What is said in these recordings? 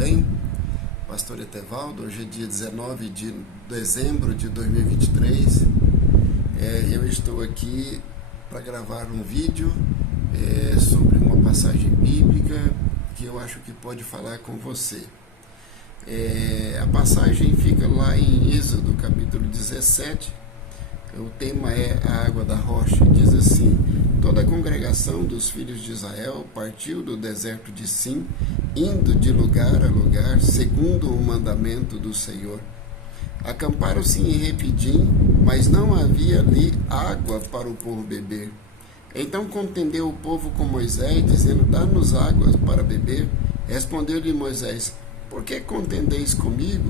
bem? Pastor Etevaldo, hoje é dia 19 de dezembro de 2023. Eu estou aqui para gravar um vídeo sobre uma passagem bíblica que eu acho que pode falar com você. A passagem fica lá em Êxodo, capítulo 17. O tema é a água da rocha. Diz assim: toda a congregação dos filhos de Israel partiu do deserto de Sim, indo de lugar a lugar, segundo o mandamento do Senhor. Acamparam-se em Refidim, mas não havia ali água para o povo beber. Então contendeu o povo com Moisés, dizendo: dá-nos água para beber. Respondeu-lhe Moisés: por que contendeis comigo?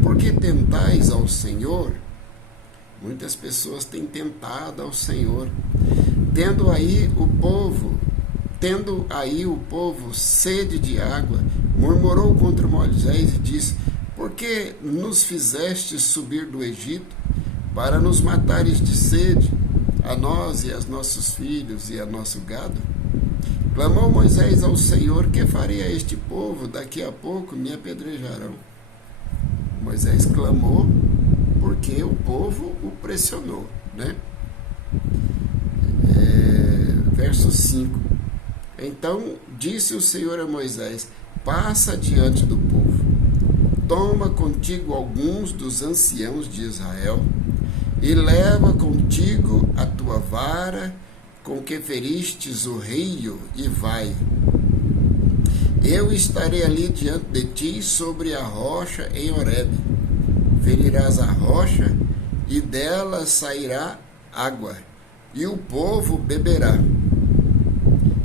Por que tentais ao Senhor? Muitas pessoas têm tentado ao Senhor. Tendo aí o povo sede de água, murmurou contra Moisés e disse: por que nos fizeste subir do Egito para nos matares de sede, a nós e aos nossos filhos e a nosso gado? Clamou Moisés ao Senhor: que farei a este povo? Daqui a pouco me apedrejarão. Moisés clamou porque o povo o pressionou, né? Verso 5. Então disse o Senhor a Moisés: passa diante do povo, toma contigo alguns dos anciãos de Israel e leva contigo a tua vara com que feristes o rio e vai. Eu estarei ali diante de ti sobre a rocha em Horebe. Ferirás a rocha e dela sairá água, e o povo beberá.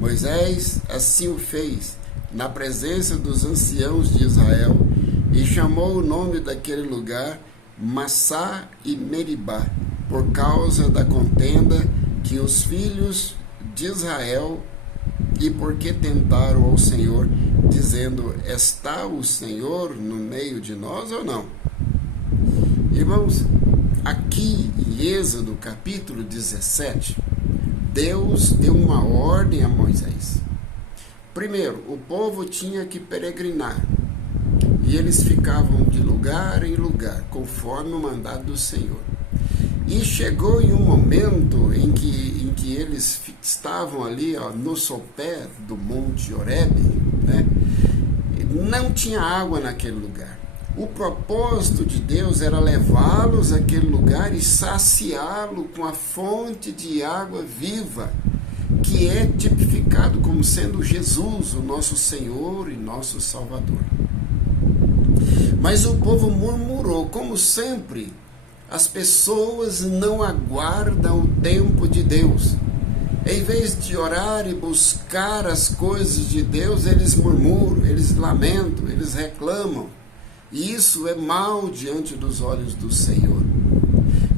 Moisés assim o fez na presença dos anciãos de Israel e chamou o nome daquele lugar Massá e Meribá, por causa da contenda que os filhos de Israel e porque tentaram ao Senhor, dizendo: está o Senhor no meio de nós ou não? Irmãos, aqui em Êxodo capítulo 17, Deus deu uma ordem a Moisés. Primeiro, o povo tinha que peregrinar, e eles ficavam de lugar em lugar, conforme o mandado do Senhor. E chegou em um momento em que eles estavam ali no sopé do Monte Horebe, né? Não tinha água naquele lugar. O propósito de Deus era levá-los àquele lugar e saciá-lo com a fonte de água viva, que é tipificado como sendo Jesus, o nosso Senhor e nosso Salvador. Mas o povo murmurou, como sempre. As pessoas não aguardam o tempo de Deus. Em vez de orar e buscar as coisas de Deus, eles murmuram, eles lamentam, eles reclamam. E isso é mal diante dos olhos do Senhor.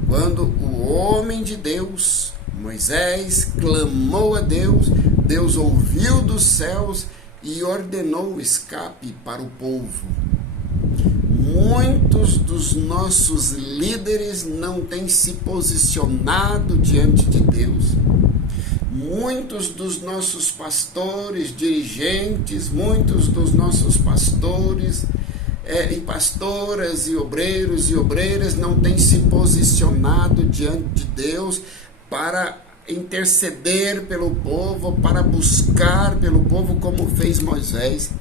Quando o homem de Deus, Moisés, clamou a Deus, Deus ouviu dos céus e ordenou o escape para o povo. Muitos dos nossos líderes não têm se posicionado diante de Deus. Muitos dos nossos pastores, dirigentes, muitos dos nossos pastores e pastoras e obreiras não têm se posicionado diante de Deus para interceder pelo povo, para buscar pelo povo como fez Moisés.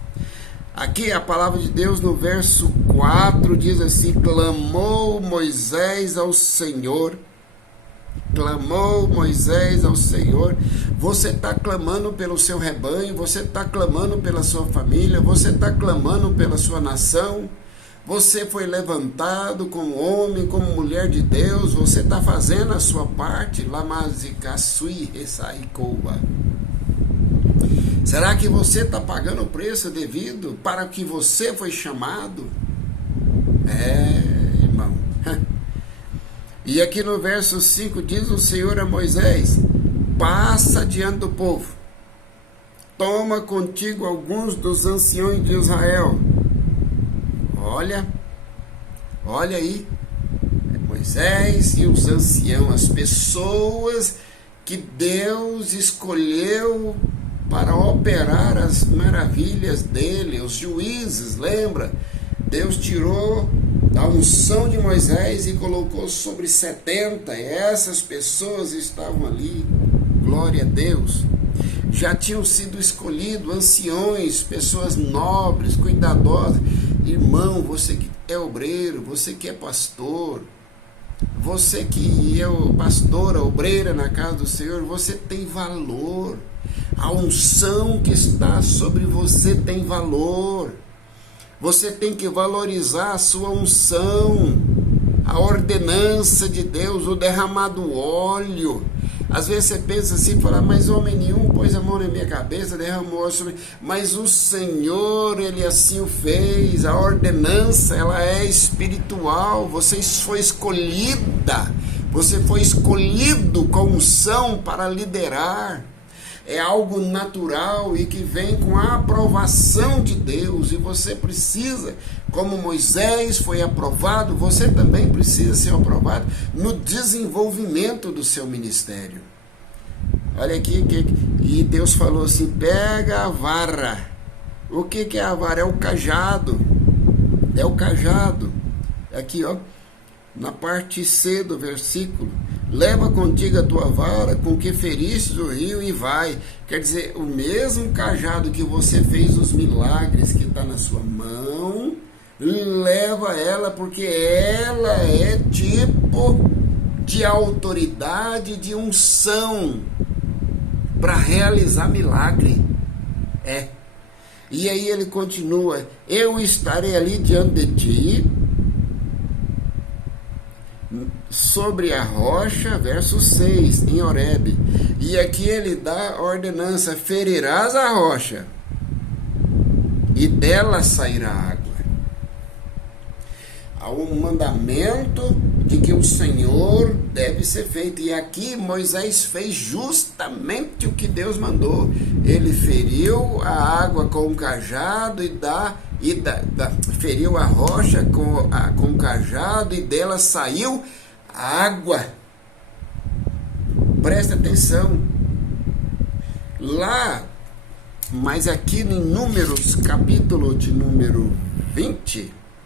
Aqui a palavra de Deus no verso 4 diz assim: clamou Moisés ao Senhor. Clamou Moisés ao Senhor. Você está clamando pelo seu rebanho, você está clamando pela sua família, você está clamando pela sua nação. Você foi levantado como homem, como mulher de Deus, você está fazendo a sua parte. Lamazikassui Resaikoa. Será que você está pagando o preço devido para o que você foi chamado? Irmão. E aqui no verso 5 diz o Senhor a Moisés: passa diante do povo, toma contigo alguns dos anciões de Israel. Olha aí, Moisés e os anciãos, as pessoas que Deus escolheu para operar as maravilhas dele, os juízes, lembra? Deus tirou a unção de Moisés e colocou sobre 70, e essas pessoas estavam ali, glória a Deus. Já tinham sido escolhidos anciões, pessoas nobres, cuidadosas. Irmão, você que é obreiro, você que é pastor, você que é o pastor, a obreira na casa do Senhor, você tem valor. A unção que está sobre você tem valor. Você tem que valorizar a sua unção, a ordenança de Deus, o derramado óleo. Às vezes você pensa assim, fala, mas homem nenhum pôs a mão na minha cabeça, derramou óleo sobre mim. Mas o Senhor, Ele assim o fez. A ordenança, ela é espiritual. Você foi escolhida, você foi escolhido com unção para liderar. É algo natural e que vem com a aprovação de Deus, e você precisa, como Moisés foi aprovado, você também precisa ser aprovado no desenvolvimento do seu ministério. Olha aqui, e Deus falou assim, pega a vara. O que é a vara? É o cajado. É o cajado. Aqui, ó, na parte C do versículo. Leva contigo a tua vara com que feriste o rio e vai. Quer dizer, o mesmo cajado que você fez os milagres que está na sua mão, leva ela, porque ela é tipo de autoridade, de unção para realizar milagre. E aí ele continua, eu estarei ali diante de ti, sobre a rocha, verso 6, em Horebe. E aqui ele dá a ordenança, ferirás a rocha, e dela sairá água. Há um mandamento de que o Senhor deve ser feito. E aqui Moisés fez justamente o que Deus mandou. Ele feriu a água com o cajado feriu a rocha com o cajado, e dela saiu água. Presta atenção. Lá, mas aqui em Números, capítulo de número 20,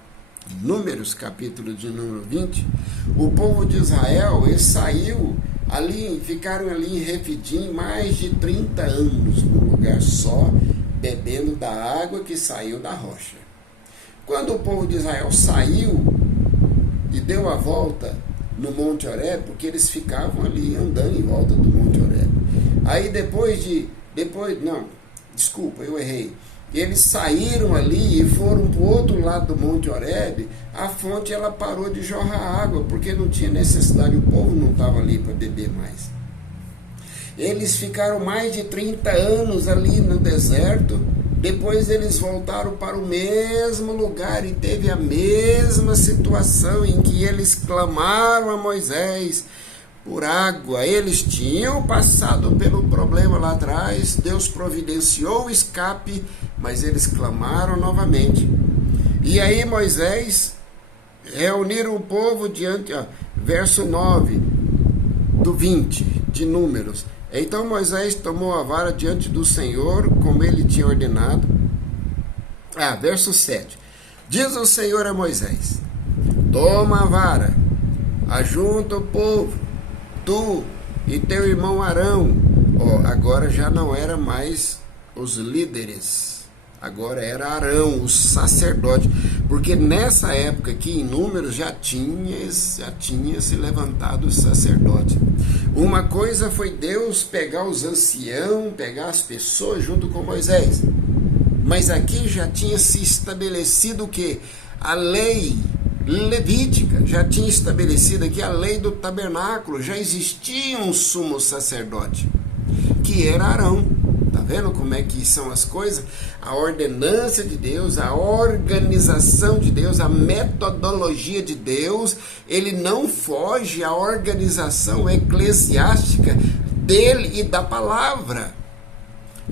o povo de Israel, eles saiu ali, ficaram ali em Refidim mais de 30 anos, num lugar só, bebendo da água que saiu da rocha. Quando o povo de Israel saiu e deu a volta no Monte Horebe, porque eles ficavam ali andando em volta do Monte Horebe. Aí eu errei. Eles saíram ali e foram para o outro lado do Monte Horebe. A fonte, ela parou de jorrar água, porque não tinha necessidade, o povo não estava ali para beber mais. Eles ficaram mais de 30 anos ali no deserto. Depois eles voltaram para o mesmo lugar e teve a mesma situação em que eles clamaram a Moisés por água. Eles tinham passado pelo problema lá atrás, Deus providenciou o escape, mas eles clamaram novamente. E aí Moisés reuniram o povo diante, verso 9 do 20 de Números. Então Moisés tomou a vara diante do Senhor, como ele tinha ordenado. Verso 7. Diz o Senhor a Moisés, toma a vara, ajunta o povo, tu e teu irmão Arão. Agora já não era mais os líderes, agora era Arão, o sacerdote, porque nessa época aqui em Números já tinha se levantado o sacerdote. Uma coisa foi Deus pegar os anciãos, pegar as pessoas junto com Moisés, mas aqui já tinha se estabelecido o que? A lei levítica, já tinha estabelecido aqui a lei do tabernáculo, já existia um sumo sacerdote, que era Arão. Tá vendo como é que são as coisas? A ordenança de Deus, a organização de Deus, a metodologia de Deus, ele não foge à organização eclesiástica dele e da palavra.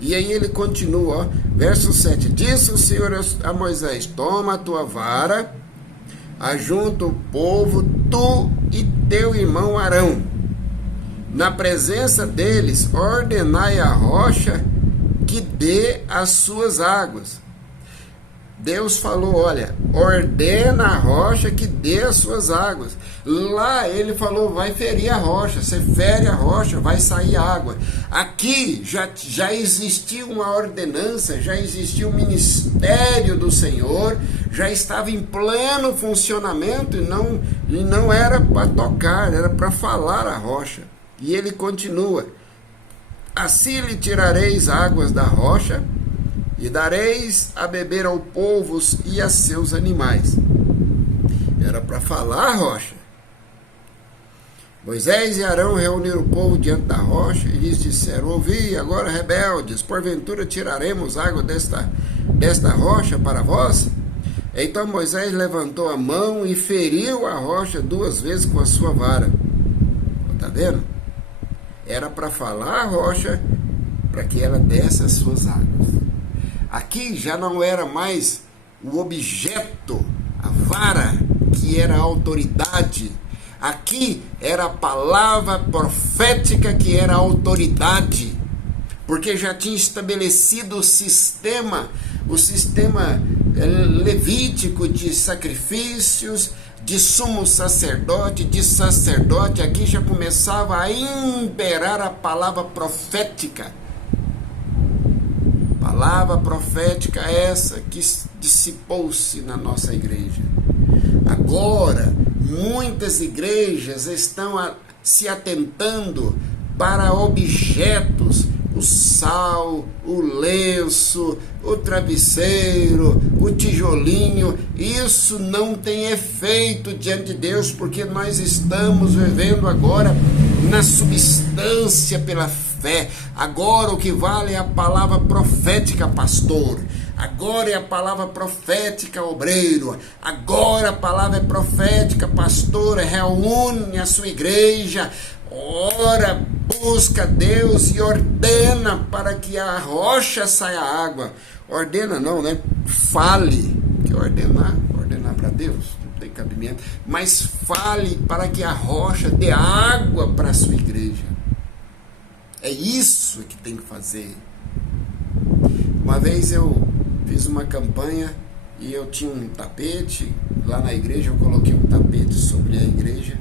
E aí ele continua, verso 7, disse o Senhor a Moisés, toma a tua vara, ajunta o povo, tu e teu irmão Arão. Na presença deles, ordenai a rocha que dê as suas águas. Deus falou, olha, ordena a rocha que dê as suas águas. Lá ele falou, vai ferir a rocha. Você fere a rocha, vai sair água. Aqui já existia uma ordenança, já existia um ministério do Senhor, já estava em pleno funcionamento e não era para tocar, era para falar a rocha. E ele continua, assim lhe tirareis águas da rocha, e dareis a beber ao povo e a seus animais. Era para falar a rocha. Moisés e Arão reuniram o povo diante da rocha e lhes disseram, ouvi agora, rebeldes, porventura tiraremos água desta rocha para vós? Então Moisés levantou a mão e feriu a rocha 2 vezes com a sua vara. Está vendo? Era para falar a rocha, para que ela desse as suas águas. Aqui já não era mais o objeto, a vara, que era a autoridade. Aqui era a palavra profética que era a autoridade. Porque já tinha estabelecido o sistema levítico de sacrifícios, de sumo sacerdote, de sacerdote. Aqui já começava a imperar a palavra profética. Palavra profética essa que dissipou-se na nossa igreja. Agora, muitas igrejas estão se atentando para objetos, o sal, o lenço, o travesseiro, o tijolinho. Isso não tem efeito diante de Deus, porque nós estamos vivendo agora na substância pela fé. Agora o que vale é a palavra profética, pastor. Agora é a palavra profética, obreiro. Agora a palavra é profética, pastor. Reúne a sua igreja. Ora, busca Deus e ordena para que a rocha saia água. Ordena não, né? Fale. Que ordenar para Deus não tem cabimento. Mas fale para que a rocha dê água para a sua igreja. É isso que tem que fazer. Uma vez eu fiz uma campanha e eu tinha um tapete lá na igreja, eu coloquei um tapete sobre a igreja.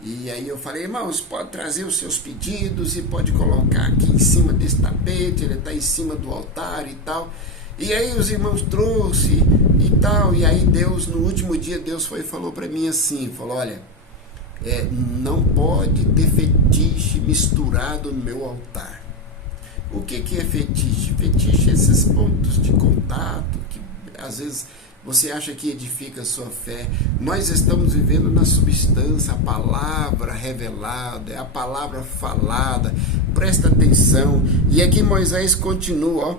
E aí eu falei, irmãos, pode trazer os seus pedidos e pode colocar aqui em cima desse tapete, ele está em cima do altar e tal. E aí os irmãos trouxeram e tal. E aí Deus, no último dia, Deus falou para mim assim, falou, olha, não pode ter fetiche misturado no meu altar. O que é fetiche? Fetiche é esses pontos de contato que às vezes você acha que edifica a sua fé. Nós estamos vivendo na substância, a palavra revelada, é a palavra falada. Presta atenção. E aqui Moisés continua, ó.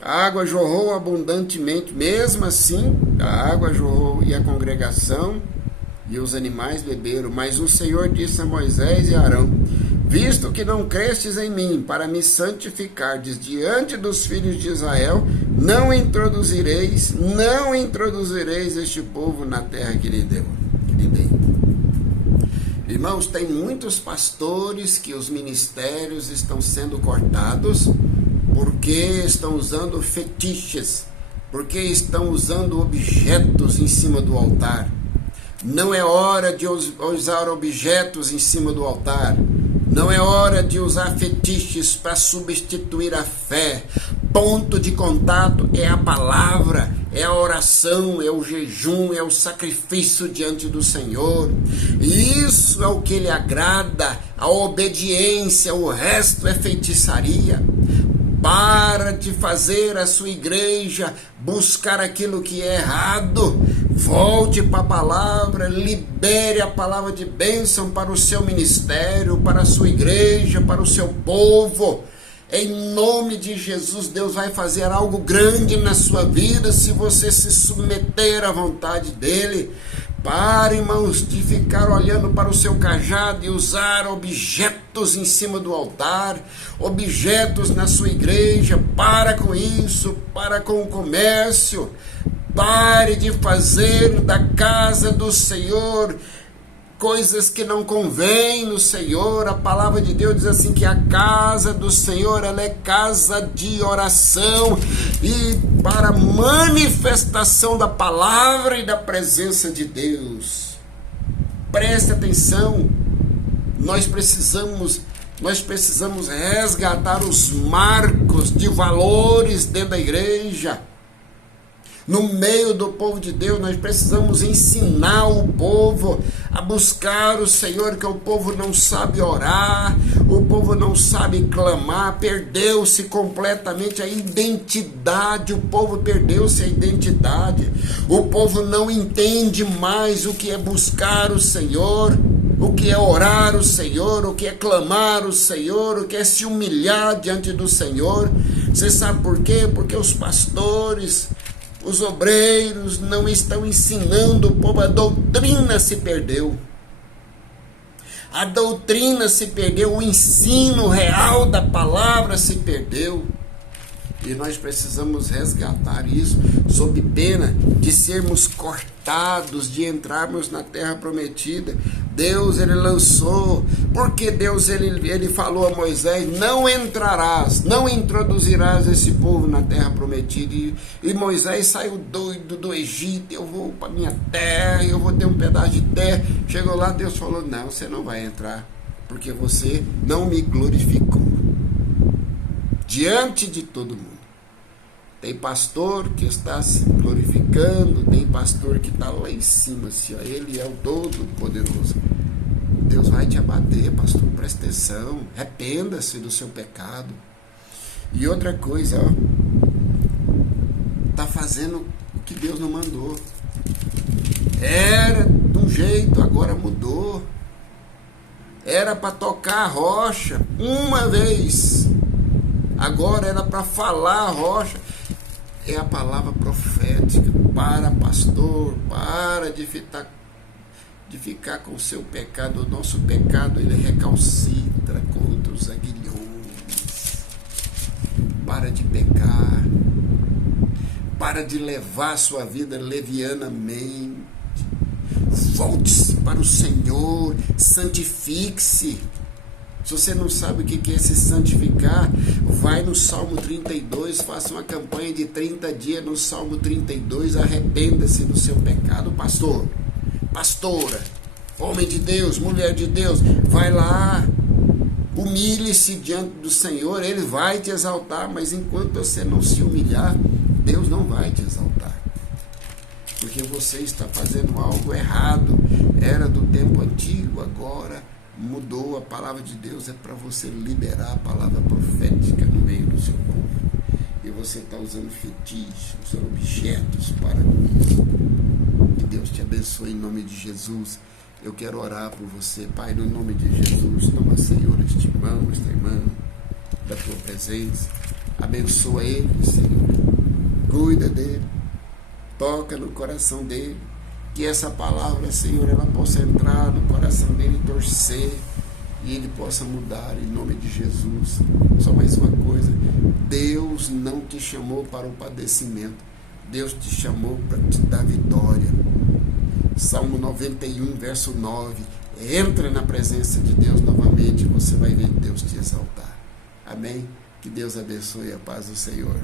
A água jorrou abundantemente, mesmo assim, a água jorrou e a congregação e os animais beberam. Mas o Senhor disse a Moisés e Arão, visto que não crestes em mim para me santificardes diante dos filhos de Israel, não introduzireis este povo na terra que lhe dei. Irmãos, tem muitos pastores que os ministérios estão sendo cortados porque estão usando fetiches, porque estão usando objetos em cima do altar. Não é hora de usar objetos em cima do altar. Não é hora de usar fetiches para substituir a fé. Ponto de contato é a palavra, é a oração, é o jejum, é o sacrifício diante do Senhor. Isso é o que Ele agrada, a obediência, o resto é feitiçaria. Para de fazer a sua igreja buscar aquilo que é errado. Volte para a palavra, libere a palavra de bênção para o seu ministério, para a sua igreja, para o seu povo. Em nome de Jesus, Deus vai fazer algo grande na sua vida se você se submeter à vontade dEle. Pare, irmãos, de ficar olhando para o seu cajado e usar objetos em cima do altar, objetos na sua igreja. Para com isso, para com o comércio. Pare de fazer da casa do Senhor coisas que não convêm no Senhor. A palavra de Deus diz assim que a casa do Senhor, ela é casa de oração e para manifestação da palavra e da presença de Deus. Preste atenção, nós precisamos resgatar os marcos de valores dentro da igreja. No meio do povo de Deus, nós precisamos ensinar o povo a buscar o Senhor, que o povo não sabe orar, o povo não sabe clamar, perdeu-se completamente a identidade, o povo perdeu-se a identidade, o povo não entende mais o que é buscar o Senhor, o que é orar o Senhor, o que é clamar o Senhor, o que é se humilhar diante do Senhor. Você sabe por quê? Porque os pastores, os obreiros não estão ensinando o povo, a doutrina se perdeu. A doutrina se perdeu, o ensino real da palavra se perdeu. E nós precisamos resgatar isso, sob pena de sermos cortados, de entrarmos na terra prometida. Deus, ele lançou, porque Deus, ele falou a Moisés, não entrarás, não introduzirás esse povo na terra prometida. E Moisés saiu doido do Egito, eu vou para minha terra, eu vou ter um pedaço de terra. Chegou lá, Deus falou, não, você não vai entrar, porque você não me glorificou diante de todo mundo. Tem pastor que está se glorificando, tem pastor que está lá em cima, assim, ó, ele é o Todo-Poderoso. Deus vai te abater, pastor, presta atenção, arrependa-se do seu pecado. E outra coisa, ó, está fazendo o que Deus não mandou. Era de um jeito, agora mudou. Era para tocar a rocha uma vez, agora era para falar a rocha. É a palavra profética para pastor, para de ficar com o seu pecado. O nosso pecado, ele recalcitra contra os aguilhões. Para de pecar, para de levar a sua vida levianamente. Volte-se para o Senhor, santifique-se. Se você não sabe o que é se santificar, vai no Salmo 32, faça uma campanha de 30 dias no Salmo 32, arrependa-se do seu pecado. Pastor, pastora, homem de Deus, mulher de Deus, vai lá, humilhe-se diante do Senhor, Ele vai te exaltar, mas enquanto você não se humilhar, Deus não vai te exaltar. Porque você está fazendo algo errado, era do tempo antigo, agora mudou. A palavra de Deus é para você liberar a palavra profética no meio do seu povo. E você está usando fetiches, usando objetos para isso. Que Deus te abençoe em nome de Jesus. Eu quero orar por você, Pai, no nome de Jesus. Toma, Senhor, este irmão, esta irmã, da tua presença. Abençoa ele, Senhor. Cuida dele. Toca no coração dele. Que essa palavra, Senhor, ela possa entrar no coração dele e torcer, e ele possa mudar em nome de Jesus. Só mais uma coisa, Deus não te chamou para o padecimento, Deus te chamou para te dar vitória. Salmo 91, verso 9, entra na presença de Deus novamente e você vai ver Deus te exaltar. Amém? Que Deus abençoe, a paz do Senhor.